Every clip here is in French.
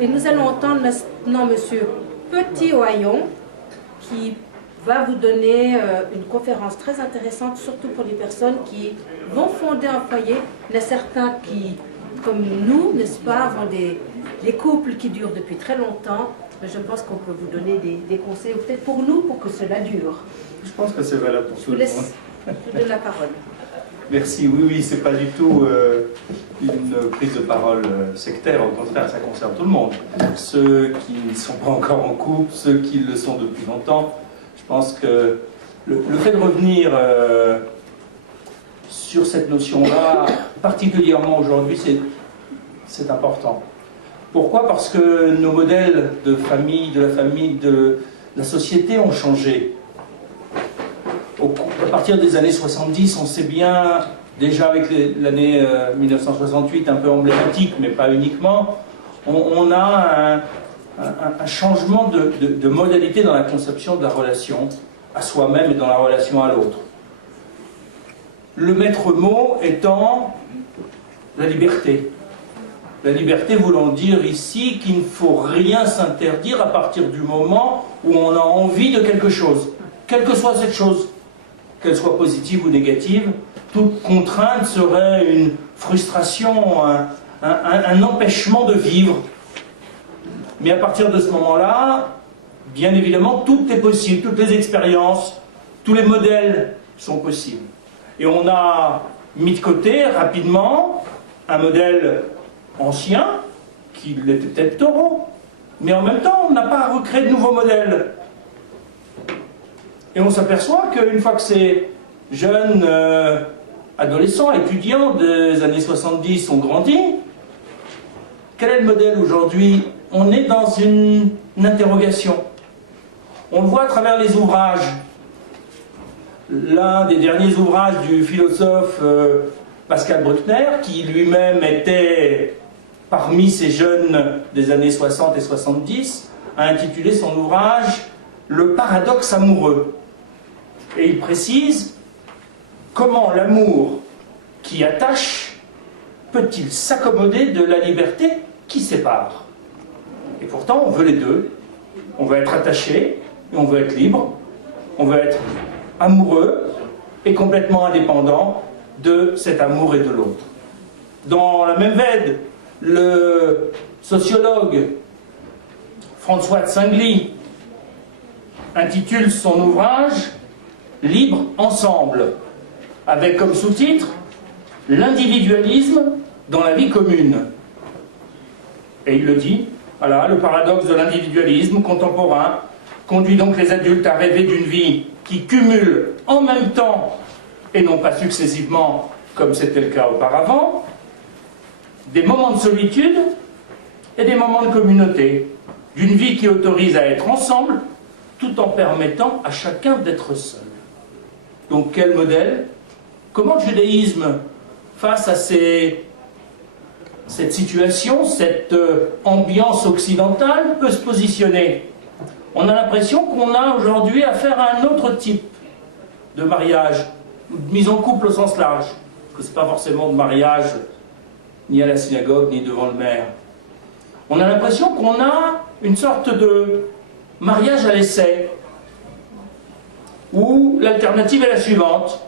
Et nous allons entendre maintenant M. Petit-Ohaillon qui va vous donner une conférence très intéressante, surtout pour les personnes qui vont fonder un foyer. Il y en a certains qui, comme nous, n'est-ce pas, avons des couples qui durent depuis très longtemps. Mais je pense qu'on peut vous donner des conseils, ou peut-être pour nous, pour que cela dure. Je pense que c'est valable pour tout le monde. Je vous donne la parole. Merci. Oui, c'est pas du tout une prise de parole sectaire, au contraire, ça concerne tout le monde. Ceux qui ne sont pas encore en couple, ceux qui le sont depuis longtemps. Je pense que le fait de revenir sur cette notion-là, particulièrement aujourd'hui, c'est important. Pourquoi? Parce que nos modèles de famille, de la société ont changé. À partir des années 70, on sait bien, déjà avec l'année 1968, un peu emblématique, mais pas uniquement, on a un changement de modalité dans la conception de la relation à soi-même et dans la relation à l'autre. Le maître mot étant la liberté. La liberté voulant dire ici qu'il ne faut rien s'interdire à partir du moment où on a envie de quelque chose, quelle que soit cette chose, qu'elle soit positive ou négative. Toute contrainte serait une frustration, un empêchement de vivre. Mais à partir de ce moment-là, bien évidemment, tout est possible, toutes les expériences, tous les modèles sont possibles. Et on a mis de côté rapidement un modèle ancien, qui était peut-être taureau, mais en même temps, on n'a pas à recréer de nouveaux modèles. Et on s'aperçoit qu'une fois que ces jeunes adolescents, étudiants des années 70 ont grandi, quel est le modèle aujourd'hui? On est dans une interrogation. On le voit à travers les ouvrages. L'un des derniers ouvrages du philosophe Pascal Bruckner, qui lui-même était parmi ces jeunes des années 60 et 70, a intitulé son ouvrage « Le paradoxe amoureux ». Et il précise comment l'amour qui attache peut-il s'accommoder de la liberté qui sépare. Et pourtant, on veut les deux. On veut être attaché et on veut être libre. On veut être amoureux et complètement indépendant de cet amour et de l'autre. Dans la même veine, le sociologue François de Singly intitule son ouvrage « Libre ensemble », avec comme sous-titre « L'individualisme dans la vie commune ». Et il le dit, voilà, le paradoxe de l'individualisme contemporain conduit donc les adultes à rêver d'une vie qui cumule en même temps, et non pas successivement, comme c'était le cas auparavant, des moments de solitude et des moments de communauté, d'une vie qui autorise à être ensemble, tout en permettant à chacun d'être seul. Donc quel modèle? Comment le judaïsme, face à cette situation, cette ambiance occidentale, peut se positionner? On a l'impression qu'on a aujourd'hui affaire à un autre type de mariage, de mise en couple au sens large, parce que ce n'est pas forcément de mariage ni à la synagogue, ni devant le maire. On a l'impression qu'on a une sorte de mariage à l'essai, où l'alternative est la suivante.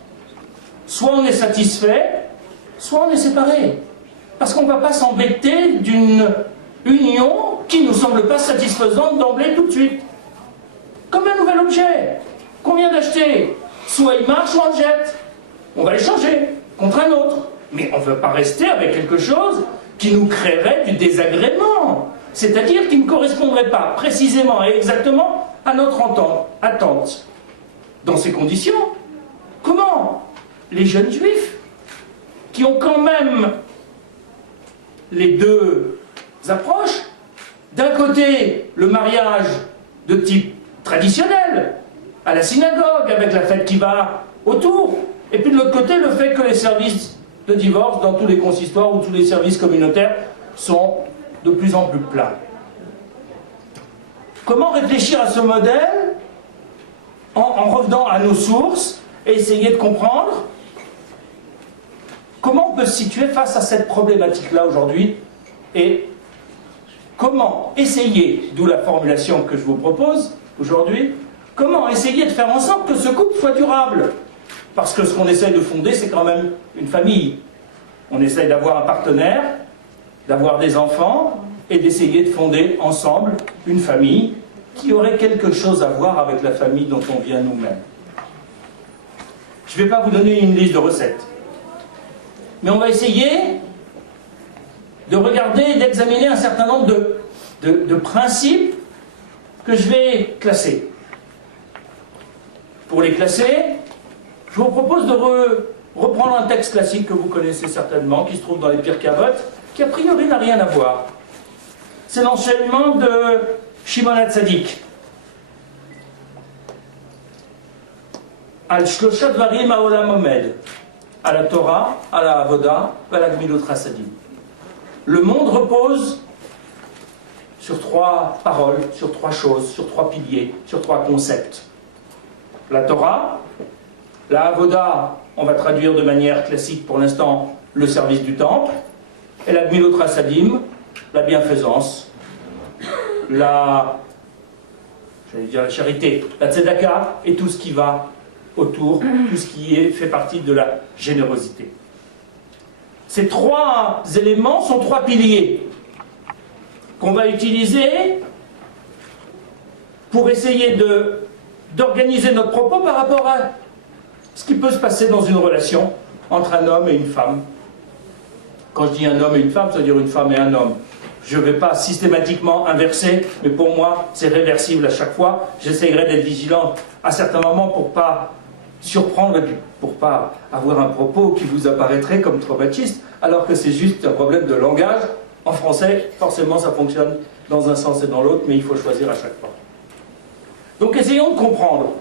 Soit on est satisfait, soit on est séparé. Parce qu'on ne va pas s'embêter d'une union qui ne nous semble pas satisfaisante d'emblée tout de suite. Comme un nouvel objet qu'on vient d'acheter. Soit il marche, soit on le jette. On va l'échanger contre un autre. Mais on ne veut pas rester avec quelque chose qui nous créerait du désagrément. C'est-à-dire qui ne correspondrait pas précisément et exactement à notre attente. Dans ces conditions, comment les jeunes juifs, qui ont quand même les deux approches, d'un côté le mariage de type traditionnel, à la synagogue, avec la fête qui va autour, et puis de l'autre côté le fait que les services de divorce dans tous les consistoires ou tous les services communautaires sont de plus en plus pleins. Comment réfléchir à ce modèle en revenant à nos sources et essayer de comprendre comment on peut se situer face à cette problématique-là aujourd'hui et comment essayer, d'où la formulation que je vous propose aujourd'hui, comment essayer de faire en sorte que ce couple soit durable. Parce que ce qu'on essaye de fonder, c'est quand même une famille. On essaye d'avoir un partenaire, d'avoir des enfants, et d'essayer de fonder ensemble une famille qui aurait quelque chose à voir avec la famille dont on vient nous-mêmes. Je ne vais pas vous donner une liste de recettes, mais on va essayer de regarder, d'examiner un certain nombre de principes que je vais classer. Pour les classer, je vous propose de reprendre un texte classique que vous connaissez certainement, qui se trouve dans les Pirkei Avot, qui a priori n'a rien à voir. C'est l'enchaînement de Shimon HaTzadik. Al Shlosha Dvarim Ha'olam Omed, à la Torah, à la Avoda, à la Gmilut Chasadim. Le monde repose sur 3 paroles, sur 3 choses, sur 3 piliers, sur 3 concepts. La Torah, la Avoda, on va traduire de manière classique pour l'instant le service du temple, et la Gmilut Chasadim, la bienfaisance, la charité, la tzedaka et tout ce qui va autour, tout ce qui fait partie de la générosité. Ces 3 éléments sont 3 piliers qu'on va utiliser pour essayer d'organiser notre propos par rapport à ce qui peut se passer dans une relation entre un homme et une femme. Quand je dis un homme et une femme, ça veut dire une femme et un homme. Je ne vais pas systématiquement inverser, mais pour moi, c'est réversible à chaque fois. J'essaierai d'être vigilant à certains moments pour ne pas surprendre, pour ne pas avoir un propos qui vous apparaîtrait comme traumatiste, alors que c'est juste un problème de langage. En français, forcément, ça fonctionne dans un sens et dans l'autre, mais il faut choisir à chaque fois. Donc essayons de comprendre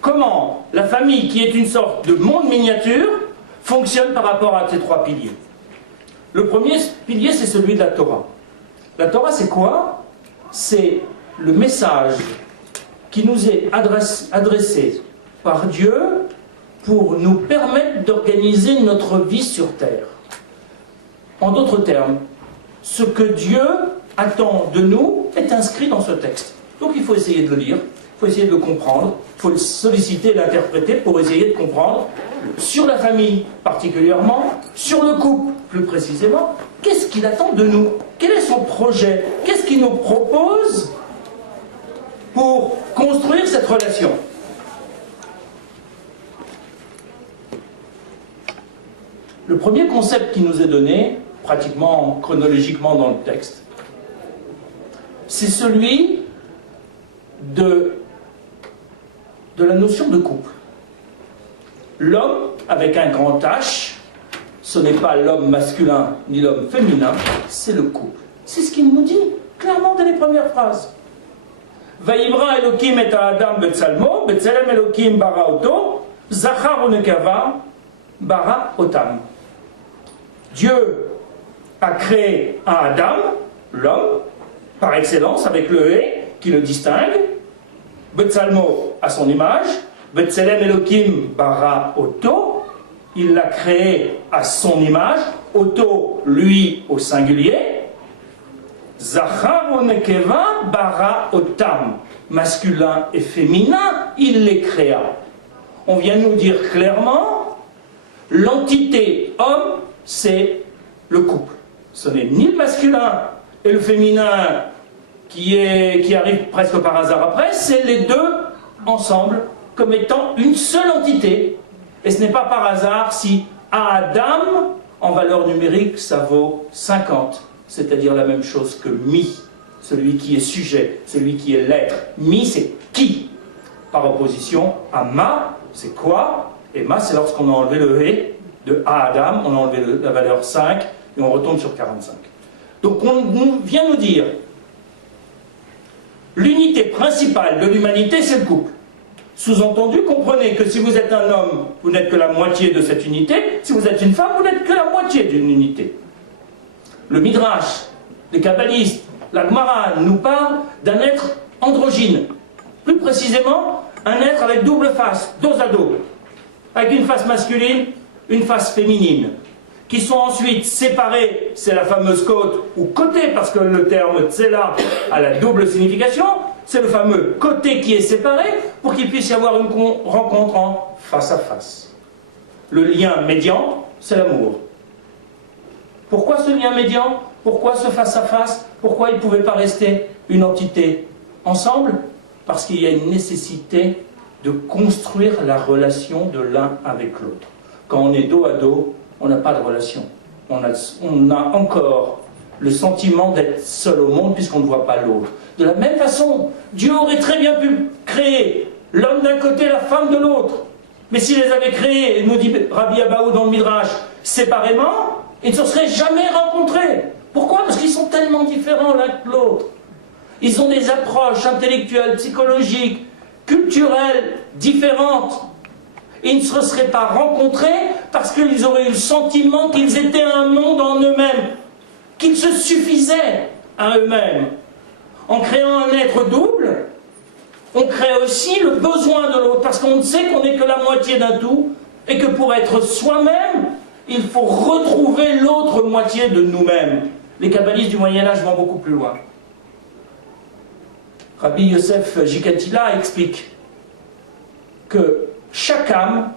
comment la famille, qui est une sorte de monde miniature, fonctionne par rapport à ces 3 piliers. Le premier pilier, c'est celui de la Torah. La Torah, c'est quoi? C'est le message qui nous est adressé par Dieu pour nous permettre d'organiser notre vie sur terre. En d'autres termes, ce que Dieu attend de nous est inscrit dans ce texte. Donc il faut essayer de le lire, il faut essayer de le comprendre, il faut le solliciter, l'interpréter pour essayer de comprendre, sur la famille particulièrement, sur le couple plus précisément, qu'est-ce qu'il attend de nous? Quel est son projet? Qu'est-ce qu'il nous propose pour construire cette relation? Le premier concept qui nous est donné, pratiquement chronologiquement dans le texte, c'est celui de la notion de couple. L'homme, avec un grand H, ce n'est pas l'homme masculin ni l'homme féminin, c'est le couple. C'est ce qu'il nous dit clairement dans les premières phrases. Vayivra Elokim et Adam betzalmo, betzelem Elokim bara oto, zachar ou nekava bara otam. Dieu a créé un Adam, l'homme, par excellence, avec le He qui le distingue, betzalmo à son image, betzelem Elokim bara oto, il l'a créé à son image, Oto, lui, au singulier. Zachar ou nekeva bara otam, masculin et féminin, il les créa. On vient nous dire clairement, l'entité homme, c'est le couple. Ce n'est ni le masculin et le féminin qui arrive presque par hasard après, c'est les deux ensemble, comme étant une seule entité. Et ce n'est pas par hasard si Adam, en valeur numérique, ça vaut 50, c'est-à-dire la même chose que mi, celui qui est sujet, celui qui est l'être. Mi, c'est qui, par opposition à ma, c'est quoi, et ma, c'est lorsqu'on a enlevé le He de Adam, on a enlevé la valeur 5, et on retombe sur 45. Donc on vient nous dire, l'unité principale de l'humanité, c'est le couple. Sous-entendu, comprenez que si vous êtes un homme, vous n'êtes que la moitié de cette unité. Si vous êtes une femme, vous n'êtes que la moitié d'une unité. Le Midrash, les kabbalistes, la Gemara nous parle d'un être androgyne. Plus précisément, un être avec double face, dos à dos. Avec une face masculine, une face féminine. qui sont ensuite séparés, c'est la fameuse côte, ou côté, parce que le terme tsela a la double signification, c'est le fameux côté qui est séparé pour qu'il puisse y avoir une rencontre en face à face. Le lien médian, c'est l'amour. Pourquoi ce lien médian? Pourquoi ce face à face? Pourquoi ils ne pouvaient pas rester une entité ensemble? Parce qu'il y a une nécessité de construire la relation de l'un avec l'autre. Quand on est dos à dos, on n'a pas de relation. On a encore le sentiment d'être seul au monde puisqu'on ne voit pas l'autre. De la même façon, Dieu aurait très bien pu créer l'homme d'un côté, la femme de l'autre. Mais s'il les avait créés, nous dit Rabbi Abaou dans le Midrash, séparément, ils ne se seraient jamais rencontrés. Pourquoi? Parce qu'ils sont tellement différents l'un que l'autre. Ils ont des approches intellectuelles, psychologiques, culturelles différentes. Ils ne se seraient pas rencontrés parce qu'ils auraient eu le sentiment qu'ils étaient un monde en eux-mêmes, qu'ils se suffisaient à eux-mêmes. En créant un être double, on crée aussi le besoin de l'autre, parce qu'on sait qu'on n'est que la moitié d'un tout, et que pour être soi-même, il faut retrouver l'autre moitié de nous-mêmes. Les kabbalistes du Moyen-Âge vont beaucoup plus loin. Rabbi Yosef Jikatila explique que chaque âme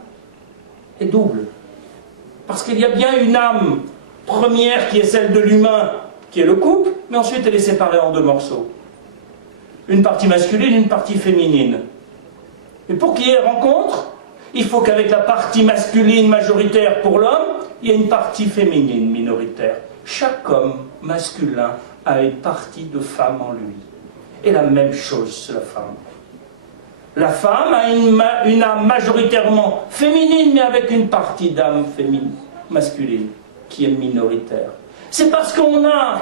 est double. Parce qu'il y a bien une âme première qui est celle de l'humain, qui est le couple, mais ensuite elle est séparée en deux morceaux. Une partie masculine, une partie féminine. Et pour qu'il y ait rencontre, il faut qu'avec la partie masculine majoritaire pour l'homme, il y ait une partie féminine minoritaire. Chaque homme masculin a une partie de femme en lui. Et la même chose sur la femme. La femme a une âme majoritairement féminine, mais avec une partie d'âme féminine, masculine, qui est minoritaire. C'est parce qu'on a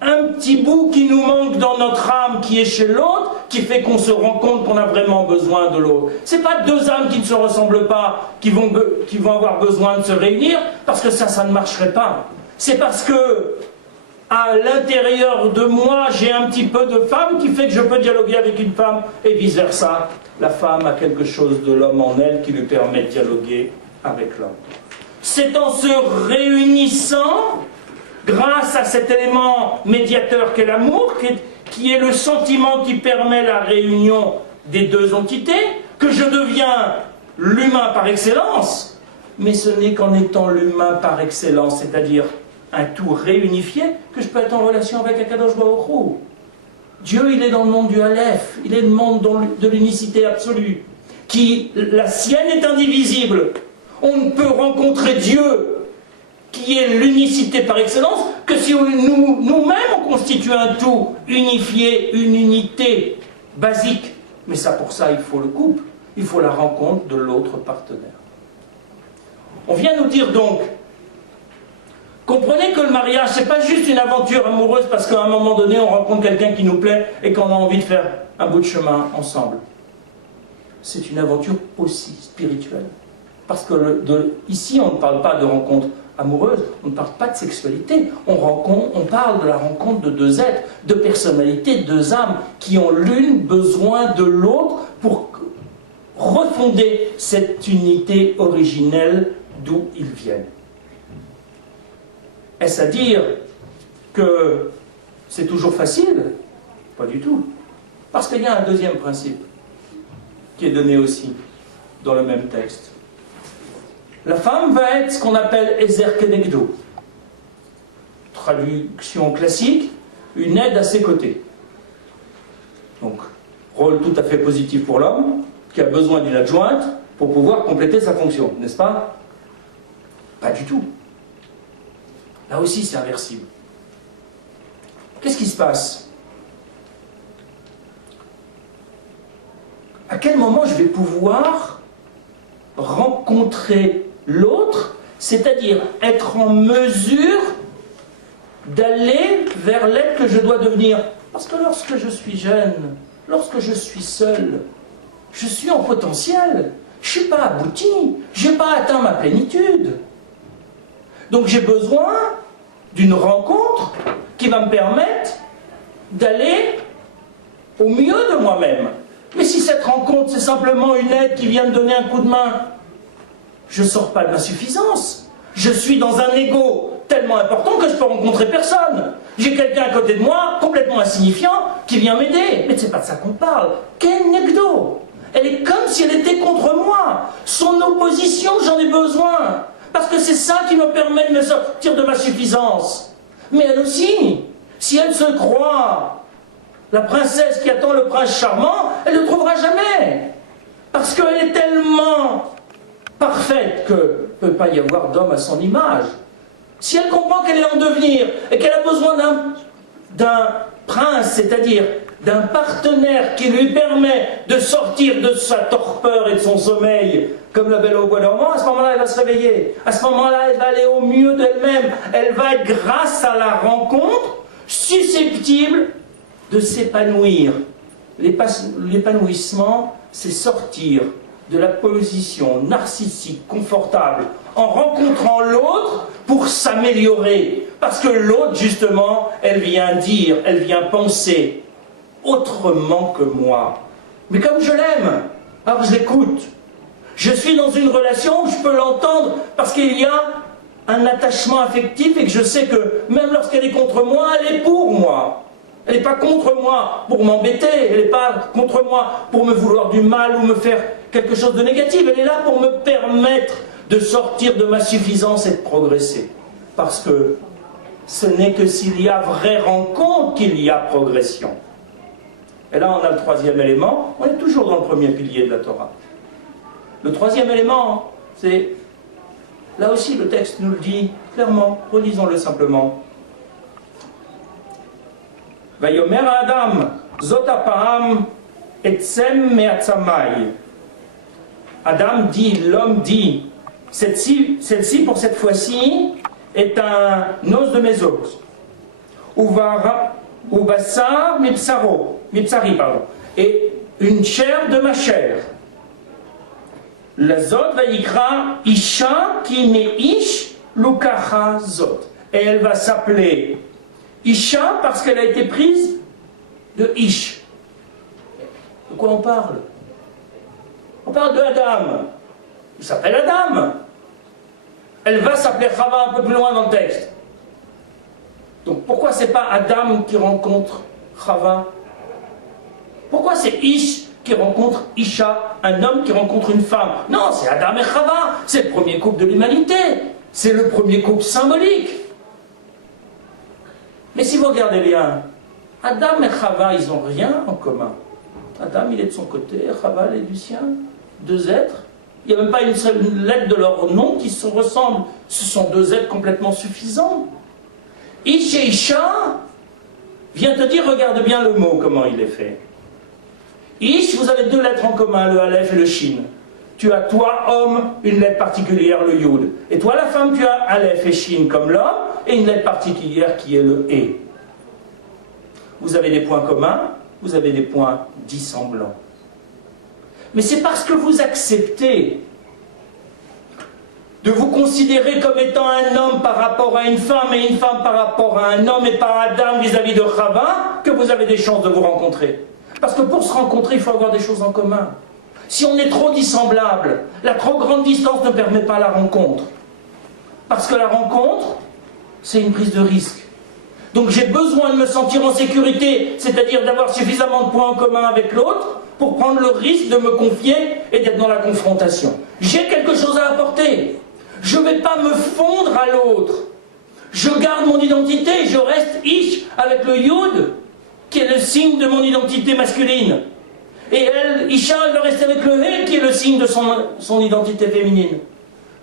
un petit bout qui nous manque dans notre âme, qui est chez l'autre, qui fait qu'on se rend compte qu'on a vraiment besoin de l'autre. C'est pas deux âmes qui ne se ressemblent pas, qui vont avoir besoin de se réunir, parce que ça ne marcherait pas. C'est parce que à l'intérieur de moi, j'ai un petit peu de femme qui fait que je peux dialoguer avec une femme, et vice-versa. La femme a quelque chose de l'homme en elle qui lui permet de dialoguer avec l'homme. C'est en se réunissant, grâce à cet élément médiateur qu'est l'amour, qui est le sentiment qui permet la réunion des deux entités, que je deviens l'humain par excellence. Mais ce n'est qu'en étant l'humain par excellence, c'est-à-dire un tout réunifié, que je peux être en relation avec Akadosh Baruch Hu. Dieu, il est dans le monde du Aleph, il est le monde de l'unicité absolue, qui, la sienne est indivisible. On ne peut rencontrer Dieu, qui est l'unicité par excellence, que si nous-mêmes on constitue un tout unifié, une unité basique. Mais ça, pour ça, il faut le couple, il faut la rencontre de l'autre partenaire. On vient nous dire donc, comprenez que le mariage, c'est pas juste une aventure amoureuse parce qu'à un moment donné, on rencontre quelqu'un qui nous plaît et qu'on a envie de faire un bout de chemin ensemble. C'est une aventure aussi spirituelle. Parce que ici, on ne parle pas de rencontre amoureuse, on ne parle pas de sexualité. On parle de la rencontre de deux êtres, deux personnalités, deux âmes qui ont l'une besoin de l'autre pour refonder cette unité originelle d'où ils viennent. Est-ce à dire que c'est toujours facile? Pas du tout. Parce qu'il y a un deuxième principe qui est donné aussi dans le même texte. La femme va être ce qu'on appelle Ezer Kenegdo. Traduction classique, une aide à ses côtés. Donc, rôle tout à fait positif pour l'homme, qui a besoin d'une adjointe pour pouvoir compléter sa fonction, n'est-ce pas? Pas du tout. Là aussi, c'est inversible. Qu'est-ce qui se passe? À quel moment je vais pouvoir rencontrer l'autre, c'est-à-dire être en mesure d'aller vers l'être que je dois devenir? Parce que lorsque je suis jeune, lorsque je suis seul, je suis en potentiel, je ne suis pas abouti, je n'ai pas atteint ma plénitude. Donc j'ai besoin d'une rencontre qui va me permettre d'aller au mieux de moi-même. Mais si cette rencontre, c'est simplement une aide qui vient me donner un coup de main, je ne sors pas de ma suffisance. Je suis dans un ego tellement important que je peux rencontrer personne. J'ai quelqu'un à côté de moi, complètement insignifiant, qui vient m'aider. Mais c'est pas de ça qu'on parle. Ken Negdo. Elle est comme si elle était contre moi. Son opposition, j'en ai besoin. Parce que c'est ça qui me permet de me sortir de ma suffisance. Mais elle aussi, si elle se croit la princesse qui attend le prince charmant, elle ne le trouvera jamais. Parce qu'elle est tellement parfaite que ne peut pas y avoir d'homme à son image. Si elle comprend qu'elle est en devenir et qu'elle a besoin d'un prince, c'est-à-dire d'un partenaire qui lui permet de sortir de sa torpeur et de son sommeil, comme la belle au bois dormant, à ce moment-là, elle va se réveiller. À ce moment-là, elle va aller au mieux d'elle-même. Elle va être, grâce à la rencontre, susceptible de s'épanouir. L'épanouissement, c'est sortir de la position narcissique confortable en rencontrant l'autre pour s'améliorer. Parce que l'autre, justement, elle vient dire, elle vient penser autrement que moi. Mais comme je l'aime, alors je l'écoute. Je suis dans une relation où je peux l'entendre parce qu'il y a un attachement affectif et que je sais que même lorsqu'elle est contre moi, elle est pour moi. Elle n'est pas contre moi pour m'embêter, elle n'est pas contre moi pour me vouloir du mal ou me faire quelque chose de négatif. Elle est là pour me permettre de sortir de ma suffisance et de progresser. Parce que ce n'est que s'il y a vraie rencontre qu'il y a progression. Et là, on a le troisième élément. On est toujours dans le premier pilier de la Torah. Le troisième élément, c'est... Là aussi, le texte nous le dit clairement. Relisons-le simplement. Vayomer Adam, Zot apa'am, etzem me'atzamai. Adam dit, l'homme dit, celle-ci pour cette fois-ci est un os de mes os. Ubassar mipsari, pardon. Et une chair de ma chair. La Zot vayikra Isha ki me ish lukacha Zot. Et elle va s'appeler Isha parce qu'elle a été prise de Ish. De quoi on parle? On parle de Adam. Il s'appelle Adam. Elle va s'appeler Chava un peu plus loin dans le texte. Donc pourquoi c'est pas Adam qui rencontre Chava? Pourquoi c'est Ish qui rencontre Isha, un homme qui rencontre une femme? Non, c'est Adam et Chava. C'est le premier couple de l'humanité. C'est le premier couple symbolique. Mais si vous regardez bien, Adam et Chava, ils n'ont rien en commun. Adam, il est de son côté, Chava, elle est du sien. Deux êtres. Il n'y a même pas une seule lettre de leur nom qui se ressemble. Ce sont deux êtres complètement suffisants. Ish et Isha vient te dire, regarde bien le mot, comment il est fait. Ish, vous avez deux lettres en commun, le Aleph et le Shin. Tu as, toi, homme, une lettre particulière, le Yud. Et toi, la femme, tu as Aleph et Shin comme l'homme, et une lettre particulière qui est le E. Vous avez des points communs, vous avez des points dissemblants. Mais c'est parce que vous acceptez de vous considérer comme étant un homme par rapport à une femme et une femme par rapport à un homme et pas Adam vis-à-vis de Chava que vous avez des chances de vous rencontrer. Parce que pour se rencontrer, il faut avoir des choses en commun. Si on est trop dissemblable, la trop grande distance ne permet pas la rencontre. Parce que la rencontre, c'est une prise de risque. Donc j'ai besoin de me sentir en sécurité, c'est-à-dire d'avoir suffisamment de points en commun avec l'autre pour prendre le risque de me confier et d'être dans la confrontation. J'ai quelque chose à apporter. Je ne vais pas me fondre à l'autre. Je garde mon identité, je reste Ish avec le Yud, qui est le signe de mon identité masculine. Et elle, Isha, elle va rester avec le He, qui est le signe de son identité féminine.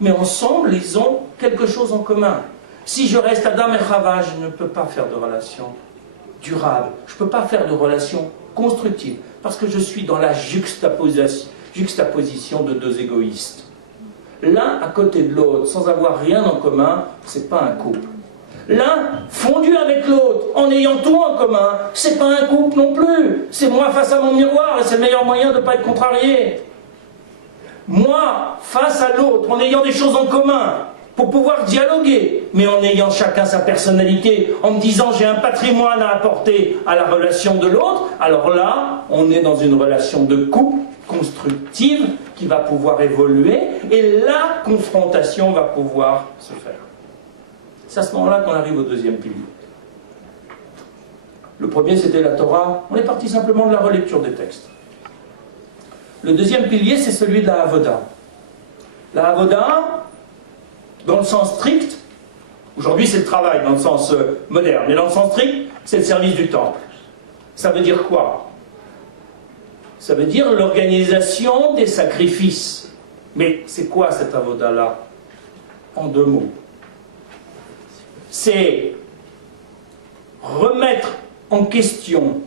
Mais ensemble, ils ont quelque chose en commun. Si je reste Adam et Chava, je ne peux pas faire de relation durable. Je ne peux pas faire de relation constructive. Parce que je suis dans la juxtaposition de deux égoïstes. L'un à côté de l'autre, sans avoir rien en commun, c'est pas un couple. L'un fondu avec l'autre, en ayant tout en commun, c'est pas un couple non plus. C'est moi face à mon miroir, et c'est le meilleur moyen de ne pas être contrarié. Moi face à l'autre, en ayant des choses en commun, pour pouvoir dialoguer, mais en ayant chacun sa personnalité, en me disant j'ai un patrimoine à apporter à la relation de l'autre, alors là, on est dans une relation de couple constructive qui va pouvoir évoluer et la confrontation va pouvoir se faire. C'est à ce moment-là qu'on arrive au deuxième pilier. Le premier, c'était la Torah. On est parti simplement de la relecture des textes. Le deuxième pilier, c'est celui de la Avoda. La Avoda, dans le sens strict, aujourd'hui c'est le travail dans le sens moderne, mais dans le sens strict, c'est le service du temple. Ça veut dire quoi? Ça veut dire l'organisation des sacrifices. Mais c'est quoi cette Avoda-là? En deux mots. C'est remettre en question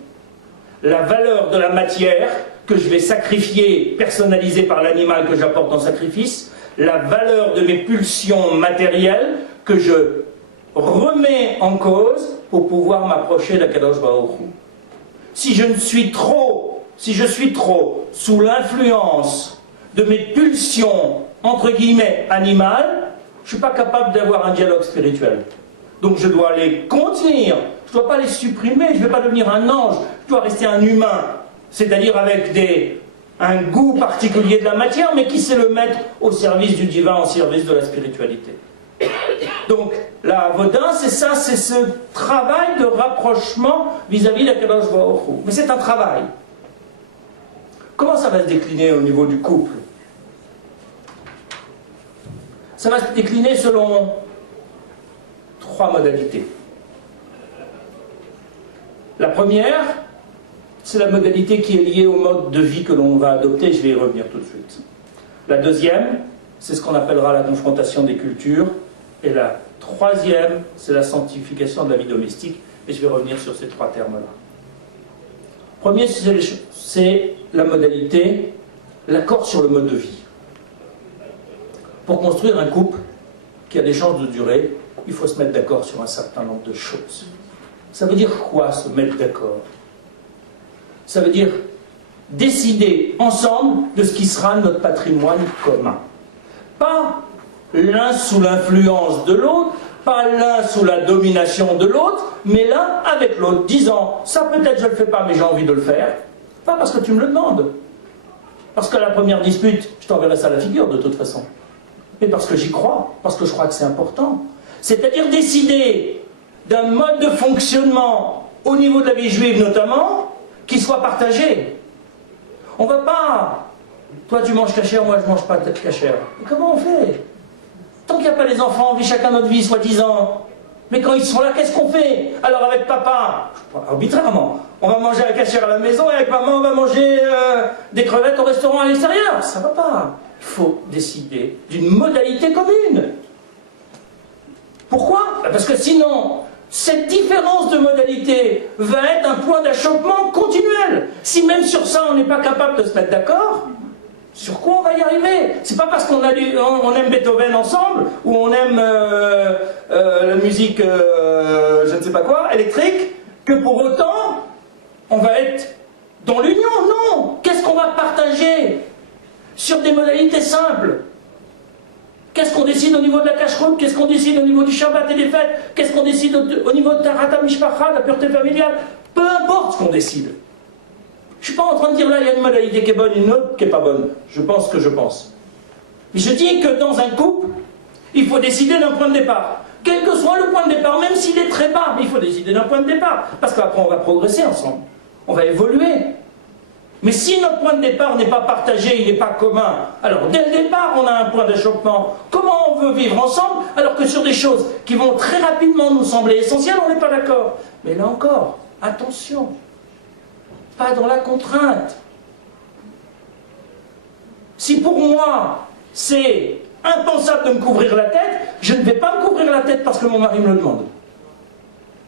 la valeur de la matière que je vais sacrifier, personnalisée par l'animal que j'apporte en sacrifice, la valeur de mes pulsions matérielles que je remets en cause pour pouvoir m'approcher d'Akadosh Baruch Hu. Si je suis trop sous l'influence de mes pulsions, entre guillemets, animales, je ne suis pas capable d'avoir un dialogue spirituel. Donc je dois les contenir, je ne dois pas les supprimer, je ne vais pas devenir un ange, je dois rester un humain, c'est-à-dire avec un goût particulier de la matière, mais qui sait le mettre au service du divin, au service de la spiritualité. Donc la Avoda, c'est ça, c'est ce travail de rapprochement vis-à-vis d'Akadosh Baruch Hu. Mais c'est un travail. Comment ça va se décliner au niveau du couple? Ça va se décliner selon trois modalités. La première, c'est la modalité qui est liée au mode de vie que l'on va adopter, je vais y revenir tout de suite. La deuxième, c'est ce qu'on appellera la confrontation des cultures, et la troisième, c'est la sanctification de la vie domestique, et je vais revenir sur ces trois termes-là. Premier, c'est la modalité, l'accord sur le mode de vie. Pour construire un couple qui a des chances de durer, il faut se mettre d'accord sur un certain nombre de choses. Ça veut dire quoi, se mettre d'accord? Ça veut dire décider ensemble de ce qui sera notre patrimoine commun. Pas l'un sous l'influence de l'autre, pas l'un sous la domination de l'autre, mais l'un avec l'autre, disant, ça peut-être je ne le fais pas, mais j'ai envie de le faire. Pas parce que tu me le demandes. Parce qu'à la première dispute, je t'enverrai ça à la figure de toute façon. Mais parce que j'y crois, parce que je crois que c'est important. C'est-à-dire décider d'un mode de fonctionnement, au niveau de la vie juive notamment, qui soit partagé. On ne va pas, toi tu manges cachère, moi je ne mange pas de cachère. Mais comment on fait? Tant qu'il n'y a pas les enfants, on vit chacun notre vie, soi-disant. Mais quand ils sont là, qu'est-ce qu'on fait? Alors avec papa, arbitrairement, on va manger la cachère à la maison et avec maman on va manger des crevettes au restaurant à l'extérieur. Ça ne va pas. Il faut décider d'une modalité commune. Pourquoi? Parce que sinon, cette différence de modalité va être un point d'achoppement continuel. Si même sur ça on n'est pas capable de se mettre d'accord, sur quoi on va y arriver? C'est pas parce qu'on aime Beethoven ensemble, ou on aime la musique, je ne sais pas quoi, électrique, que pour autant, on va être dans l'union. Non! Qu'est-ce qu'on va partager? Sur des modalités simples. Qu'est-ce qu'on décide au niveau de la cacheroute? Qu'est-ce qu'on décide au niveau du Shabbat et des fêtes? Qu'est-ce qu'on décide au niveau de Tarata Mishpacha, la pureté familiale? Peu importe ce qu'on décide. Je ne suis pas en train de dire là, il y a une modalité qui est bonne, une autre qui n'est pas bonne. Je pense ce que je pense. Mais je dis que dans un couple, il faut décider d'un point de départ. Quel que soit le point de départ, même s'il est très bas, mais il faut décider d'un point de départ. Parce qu'après, on va progresser ensemble. On va évoluer. Mais si notre point de départ n'est pas partagé, il n'est pas commun, alors dès le départ, on a un point d'achoppement. Comment on veut vivre ensemble, alors que sur des choses qui vont très rapidement nous sembler essentielles, on n'est pas d'accord? Mais là encore, attention. Pas dans la contrainte. Si pour moi, c'est impensable de me couvrir la tête, je ne vais pas me couvrir la tête parce que mon mari me le demande.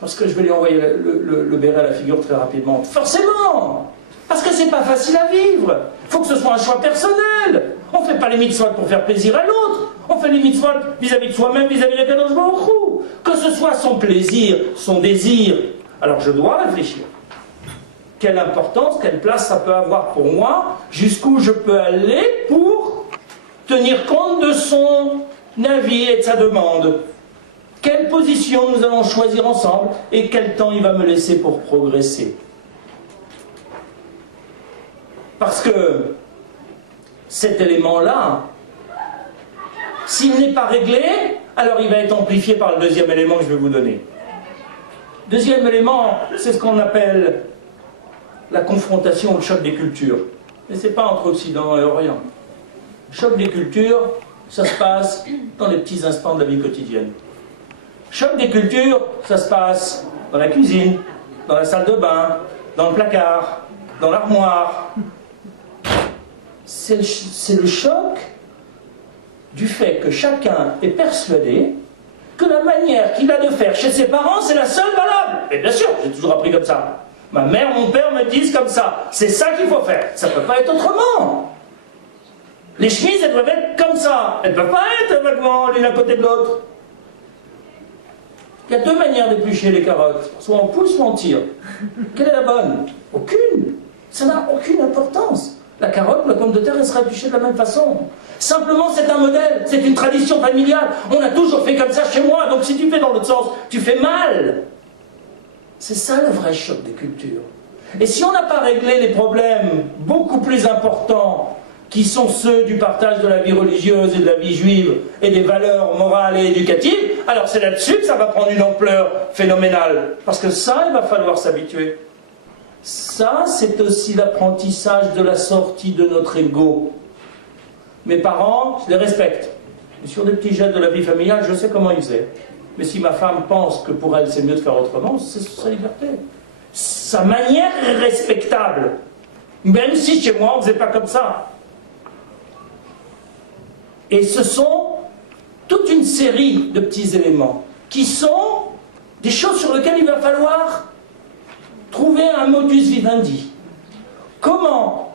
Parce que je vais lui envoyer le béret à la figure très rapidement. Forcément! Parce que c'est pas facile à vivre. Il faut que ce soit un choix personnel. On ne fait pas les mitzvot pour faire plaisir à l'autre. On fait les mitzvot vis-à-vis de soi-même, vis-à-vis de Kadosh Baruch Hu. Que ce soit son plaisir, son désir. Alors je dois réfléchir. Quelle importance, quelle place ça peut avoir pour moi, jusqu'où je peux aller pour tenir compte de son avis et de sa demande. Quelle position nous allons choisir ensemble et quel temps il va me laisser pour progresser. Parce que cet élément-là, s'il n'est pas réglé, alors il va être amplifié par le deuxième élément que je vais vous donner. Deuxième élément, c'est ce qu'on appelle la confrontation, le choc des cultures. Mais ce n'est pas entre Occident et Orient. Le choc des cultures, ça se passe dans les petits instants de la vie quotidienne. Choc des cultures, ça se passe dans la cuisine, dans la salle de bain, dans le placard, dans l'armoire. C'est le choc du fait que chacun est persuadé que la manière qu'il a de faire chez ses parents, c'est la seule valable. Et bien sûr, j'ai toujours appris comme ça. Ma mère, mon père me disent comme ça. C'est ça qu'il faut faire. Ça ne peut pas être autrement. Les chemises, elles doivent être comme ça. Elles ne peuvent pas être vaguement l'une à côté de l'autre. Il y a deux manières d'éplucher les carottes. Soit on pousse, soit on tire. Quelle est la bonne? Aucune. Ça n'a aucune importance. La carotte, la pomme de terre, elle sera épluchée de la même façon. Simplement, c'est un modèle, c'est une tradition familiale. On a toujours fait comme ça chez moi, donc si tu fais dans l'autre sens, tu fais mal. C'est ça le vrai choc des cultures. Et si on n'a pas réglé les problèmes beaucoup plus importants, qui sont ceux du partage de la vie religieuse et de la vie juive, et des valeurs morales et éducatives, alors c'est là-dessus que ça va prendre une ampleur phénoménale. Parce que ça, il va falloir s'habituer. Ça, c'est aussi l'apprentissage de la sortie de notre ego. Mes parents, je les respecte. Et sur des petits gestes de la vie familiale, je sais comment ils faisaient. Mais si ma femme pense que pour elle, c'est mieux de faire autrement, c'est sa liberté. Sa manière est respectable. Même si chez moi, on ne faisait pas comme ça. Et ce sont toute une série de petits éléments qui sont des choses sur lesquelles il va falloir trouver un modus vivendi. Comment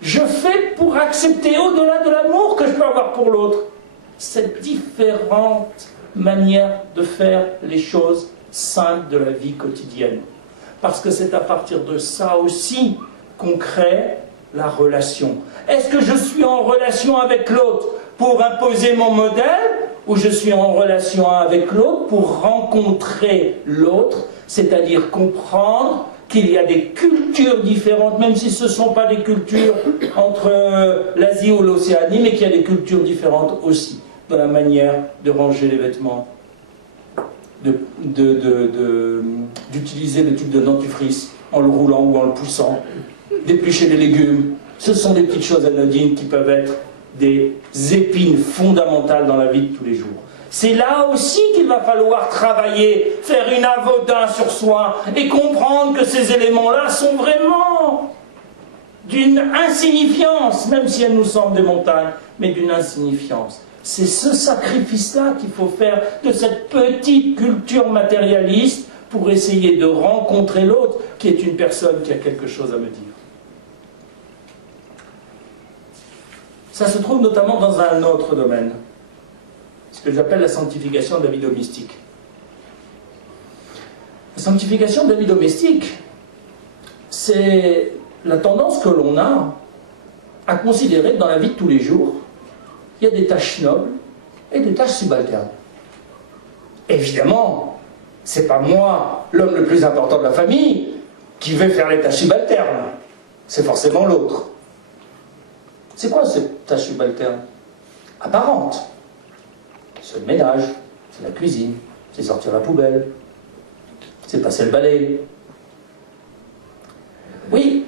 je fais pour accepter au-delà de l'amour que je peux avoir pour l'autre cette différente manière de faire les choses simples de la vie quotidienne. Parce que c'est à partir de ça aussi qu'on crée la relation. Est-ce que je suis en relation avec l'autre pour imposer mon modèle, ou je suis en relation avec l'autre pour rencontrer l'autre, c'est-à-dire comprendre qu'il y a des cultures différentes, même si ce ne sont pas des cultures entre l'Asie ou l'Océanie, mais qu'il y a des cultures différentes aussi, dans la manière de ranger les vêtements, d'utiliser le tube de dentifrice en le roulant ou en le poussant, d'éplucher les légumes. Ce sont des petites choses anodines qui peuvent être des épines fondamentales dans la vie de tous les jours. C'est là aussi qu'il va falloir travailler, faire une avoda sur soi et comprendre que ces éléments-là sont vraiment d'une insignifiance, même si elles nous semblent des montagnes, mais d'une insignifiance. C'est ce sacrifice-là qu'il faut faire de cette petite culture matérialiste pour essayer de rencontrer l'autre qui est une personne qui a quelque chose à me dire. Ça se trouve notamment dans un autre domaine, ce que j'appelle la sanctification de la vie domestique. La sanctification de la vie domestique, c'est la tendance que l'on a à considérer que dans la vie de tous les jours, il y a des tâches nobles et des tâches subalternes. Évidemment, c'est pas moi, l'homme le plus important de la famille, qui vais faire les tâches subalternes. C'est forcément l'autre. C'est quoi cette tâche subalterne? Apparente. C'est le ménage, c'est la cuisine, c'est sortir la poubelle, c'est passer le balai. Oui.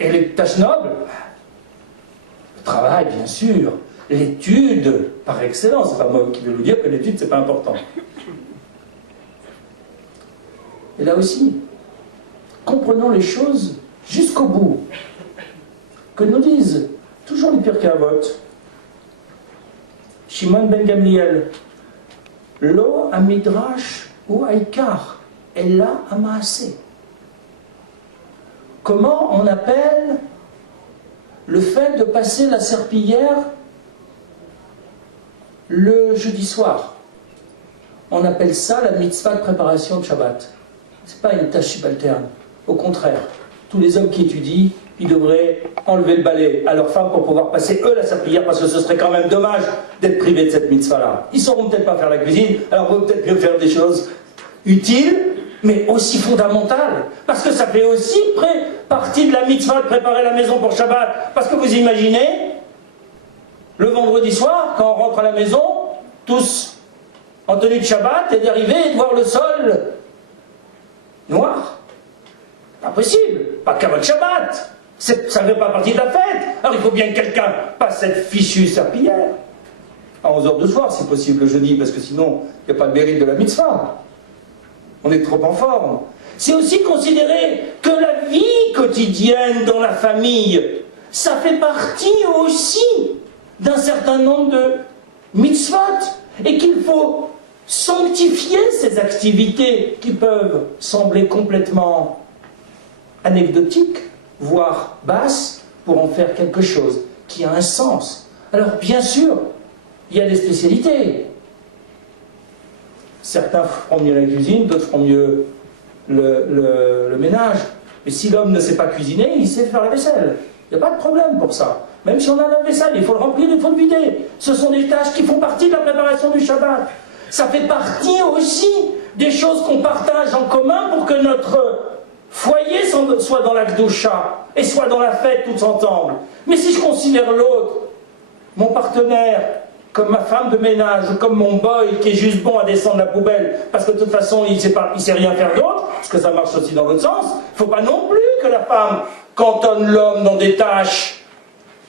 Et les tâches nobles? Le travail, bien sûr. L'étude, par excellence. C'est pas moi qui vais vous dire que l'étude, c'est pas important. Et là aussi, comprenons les choses jusqu'au bout. Que nous disent toujours les Pirkei Avot. Shimon ben Gamliel, Lo amidrash ou aikar, ella amaase. Comment on appelle le fait de passer la serpillière le jeudi soir? On appelle ça la mitzvah de préparation de Shabbat. Ce n'est pas une tâche subalterne. Au contraire, tous les hommes qui étudient, ils devraient enlever le balai à leurs femmes pour pouvoir passer eux la serpillière, parce que ce serait quand même dommage d'être privés de cette mitzvah-là. Ils ne sauront peut-être pas faire la cuisine, alors vaut peut-être mieux faire des choses utiles mais aussi fondamentale, parce que ça fait aussi partie de la mitzvah de préparer la maison pour Shabbat. Parce que vous imaginez, le vendredi soir, quand on rentre à la maison, tous en tenue de Shabbat, et d'arriver et de voir le sol noir. Pas possible, pas Kabbalah Shabbat. Ça ne fait pas partie de la fête. Alors il faut bien que quelqu'un passe cette fichue serpillière. À 11h du soir, si possible, le jeudi, parce que sinon, il n'y a pas de mérite de la mitzvah. On est trop en forme. C'est aussi considérer que la vie quotidienne dans la famille, ça fait partie aussi d'un certain nombre de mitzvot, et qu'il faut sanctifier ces activités qui peuvent sembler complètement anecdotiques, voire basses, pour en faire quelque chose qui a un sens. Alors bien sûr, il y a des spécialités. Certains feront mieux la cuisine, d'autres feront mieux le ménage. Mais si l'homme ne sait pas cuisiner, il sait faire la vaisselle. Il n'y a pas de problème pour ça. Même si on a la vaisselle, il faut le remplir, il faut le vider. Ce sont des tâches qui font partie de la préparation du Shabbat. Ça fait partie aussi des choses qu'on partage en commun pour que notre foyer soit dans la Kdusha et soit dans la fête tous ensemble. Mais si je considère l'autre, mon partenaire, comme ma femme de ménage, ou comme mon boy qui est juste bon à descendre la poubelle, parce que de toute façon il sait rien faire d'autre, parce que ça marche aussi dans l'autre sens, il ne faut pas non plus que la femme cantonne l'homme dans des tâches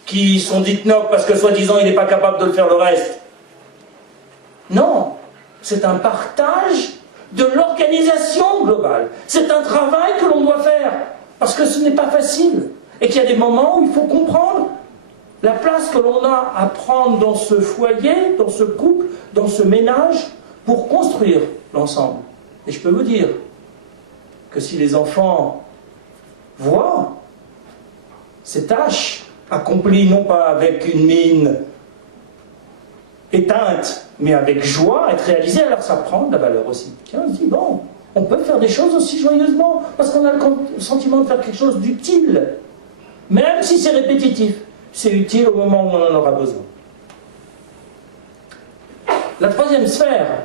qui sont dites nobles parce que soi-disant il n'est pas capable de le faire le reste. Non, c'est un partage de l'organisation globale. C'est un travail que l'on doit faire, parce que ce n'est pas facile, et qu'il y a des moments où il faut comprendre la place que l'on a à prendre dans ce foyer, dans ce couple, dans ce ménage, pour construire l'ensemble. Et je peux vous dire que si les enfants voient ces tâches accomplies non pas avec une mine éteinte, mais avec joie, être réalisées, alors ça prend de la valeur aussi. Tiens, on se dit, bon, on peut faire des choses aussi joyeusement, parce qu'on a le sentiment de faire quelque chose d'utile, même si c'est répétitif. C'est utile au moment où on en aura besoin. La troisième sphère,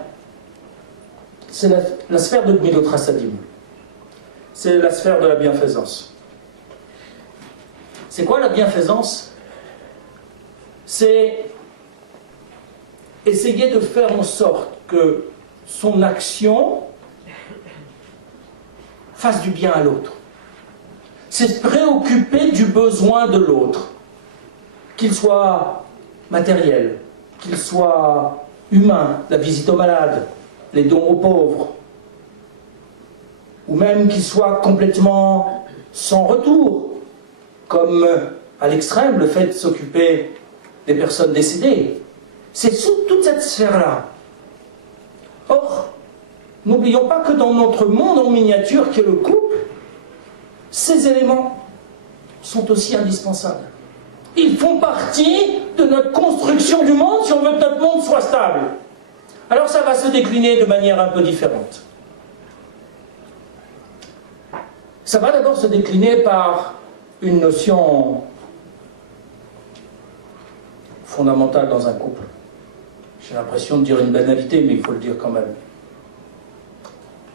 c'est la sphère de Gmilot Hasadim. C'est la sphère de la bienfaisance. C'est quoi la bienfaisance? C'est essayer de faire en sorte que son action fasse du bien à l'autre. C'est se préoccuper du besoin de l'autre. Qu'il soit matériel, qu'il soit humain, la visite aux malades, les dons aux pauvres, ou même qu'il soit complètement sans retour, comme à l'extrême le fait de s'occuper des personnes décédées. C'est sous toute cette sphère-là. Or, n'oublions pas que dans notre monde en miniature qui est le couple, ces éléments sont aussi indispensables. Ils font partie de notre construction du monde si on veut que notre monde soit stable. Alors ça va se décliner de manière un peu différente. Ça va d'abord se décliner par une notion fondamentale dans un couple. J'ai l'impression de dire une banalité, mais il faut le dire quand même.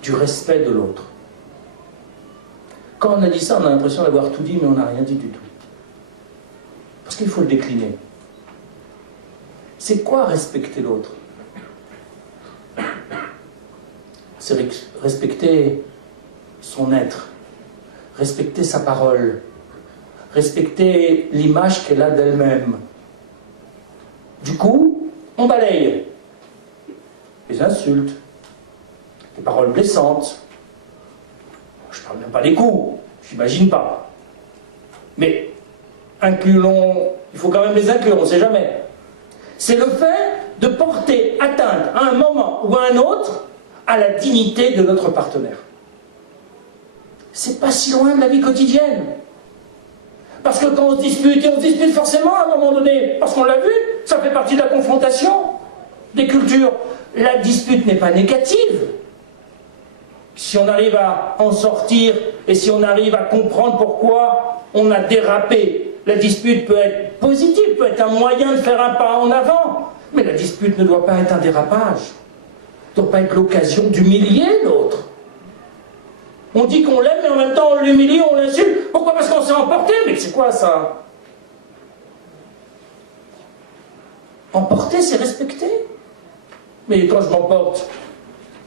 Du respect de l'autre. Quand on a dit ça, on a l'impression d'avoir tout dit, mais on n'a rien dit du tout. Parce qu'il faut le décliner. C'est quoi respecter l'autre? C'est respecter son être, respecter sa parole, respecter l'image qu'elle a d'elle-même. Du coup, on balaye les insultes, les paroles blessantes. Je ne parle même pas des coups, j'imagine pas. Mais incluons, il faut quand même les inclure, on ne sait jamais. C'est le fait de porter atteinte à un moment ou à un autre à la dignité de notre partenaire. C'est pas si loin de la vie quotidienne. Parce que quand on se dispute, et on se dispute forcément à un moment donné, parce qu'on l'a vu, ça fait partie de la confrontation des cultures. La dispute n'est pas négative. Si on arrive à en sortir et si on arrive à comprendre pourquoi on a dérapé, la dispute peut être positive, peut être un moyen de faire un pas en avant. Mais la dispute ne doit pas être un dérapage. Ne doit pas être l'occasion d'humilier l'autre. On dit qu'on l'aime, mais en même temps on l'humilie, on l'insulte. Pourquoi? Parce qu'on s'est emporté. Mais c'est quoi ça? Emporter, c'est respecter. Mais quand je m'emporte,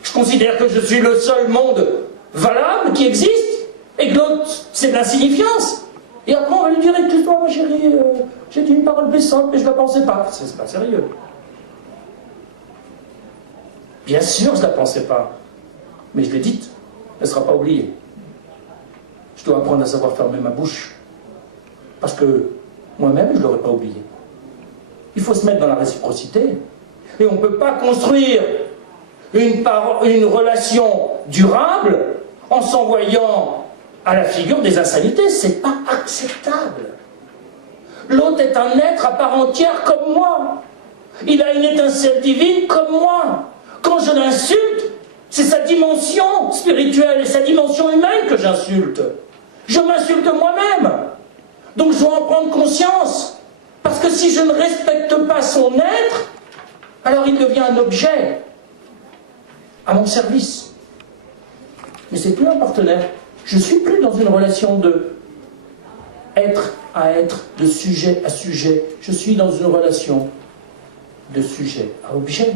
je considère que je suis le seul monde valable qui existe, et que l'autre, c'est de l'insignifiance. Et après, on va lui dire, excuse-moi, ma chérie, j'ai dit une parole blessante, mais je ne la pensais pas. C'est pas sérieux. Bien sûr, je ne la pensais pas. Mais je l'ai dite. Elle ne sera pas oubliée. Je dois apprendre à savoir fermer ma bouche. Parce que moi-même, je ne l'aurais pas oublié. Il faut se mettre dans la réciprocité. Et on ne peut pas construire une relation durable en s'envoyant à la figure des insanités. C'est pas acceptable. L'autre est un être à part entière comme moi. Il a une étincelle divine comme moi. Quand je l'insulte, c'est sa dimension spirituelle et sa dimension humaine que j'insulte. Je m'insulte moi-même. Donc je dois en prendre conscience. Parce que si je ne respecte pas son être, alors il devient un objet à mon service. Mais c'est plus un partenaire. Je ne suis plus dans une relation de être à être, de sujet à sujet. Je suis dans une relation de sujet à objet.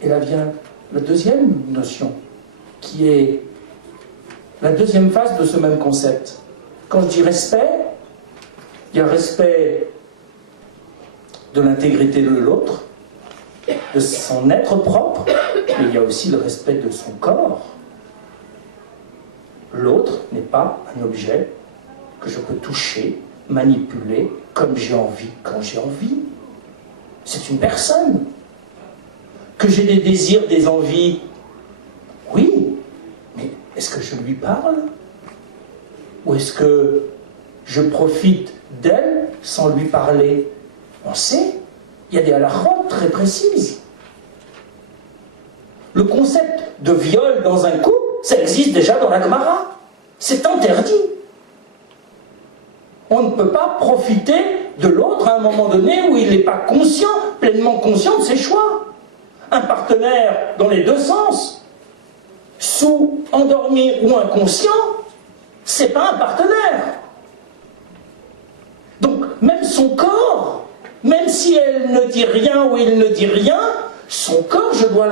Et là vient la deuxième notion, qui est la deuxième phase de ce même concept. Quand je dis respect, il y a respect de l'intégrité de l'autre, de son être propre, mais il y a aussi le respect de son corps. L'autre n'est pas un objet que je peux toucher, manipuler, comme j'ai envie, quand j'ai envie. C'est une personne. Que j'ai des désirs, des envies, oui, mais est-ce que je lui parle? Ou est-ce que je profite d'elle sans lui parler? On sait, il y a des halachot très précises. Le concept de viol dans un couple, ça existe déjà dans la Gemara. C'est interdit. On ne peut pas profiter de l'autre à un moment donné où il n'est pas conscient, pleinement conscient de ses choix. Un partenaire dans les deux sens, sous, endormi ou inconscient, c'est pas un partenaire. Donc, même son corps, même si elle ne dit rien ou il ne dit rien, son corps, je dois